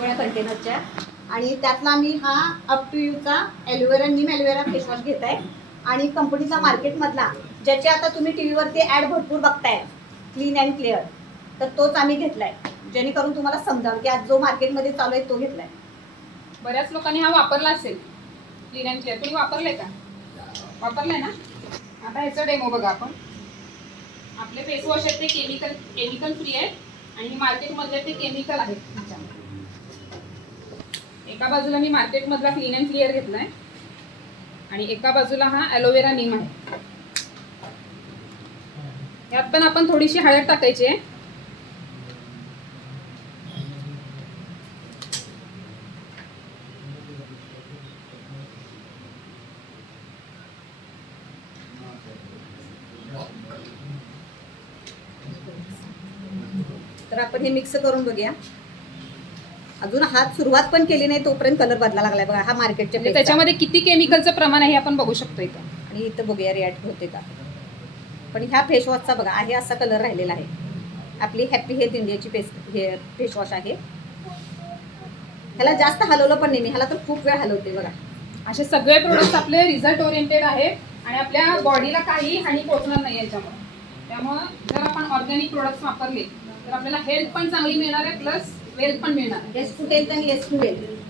वेगवेगळ्या कंटेनरच्या आणि त्यातला मी हा अप टू यूचा ॲलोवेरा नीम ॲलोवेरा फेसवॉश घेत आहे आणि कंपनीचा मार्केटमधला ज्याचे आता तुम्ही टी व्हीवरती ॲड भरपूर बघताय क्लीन अँड क्लिअर, तर तोच आम्ही घेतलाय जेणेकरून तुम्हाला समजावं की आज जो मार्केटमध्ये चालू आहे तो घेतलाय. बऱ्याच लोकांनी हा वापरला असेल क्लीन अँड क्लिअर. तुम्ही वापरलाय का? वापरलाय ना. आता ह्याचा डेमो बघा आपण. आपले फेस वॉश आहेत ते केमिकल फ्री आहेत आणि मार्केटमधले ते केमिकल आहेत. एका बाजूला मी मार्केटमधला क्लीन अँड क्लिअर घेतलाय आणि एका बाजूला हा ॲलोवेरा नीम आहे. यात पण आपण थोडीशी हळद टाकायची आहे. तर आपण हे मिक्स करून बघूया. अजून हात सुरुवात पण केली नाही तोपर्यंत कलर बदला लागलाय बघा. हा मार्केटच्या म्हणजे त्याच्यामध्ये किती केमिकलचं प्रमाण आहे हे आपण बघू शकतो इथं. आणि इथं बघूया रिॲक्ट होते का. पण ह्या फेसवॉशचा बघा आहे असा कलर राहिलेला आहे. आपली हॅपी हेल्थ इंडियाची फेसवॉश आहे. ह्याला जास्त हलवलं पण नाही मी, ह्याला तर खूप वेळ हलवते बघा. असे सगळे प्रोडक्ट्स आपले रिझल्ट ओरिएंटेड आहेत आणि आपल्या बॉडीला काही हानी पोहोचणार नाही याच्यामुळे. त्यामुळे जर आपण ऑर्गॅनिक प्रोडक्ट्स वापरले तर आपल्याला हेल्थ पण चांगली मिळणार आहे प्लस वेल्थ पण मिळणार आहे. एस टू हेल्थ आणि एस टू वेल्थ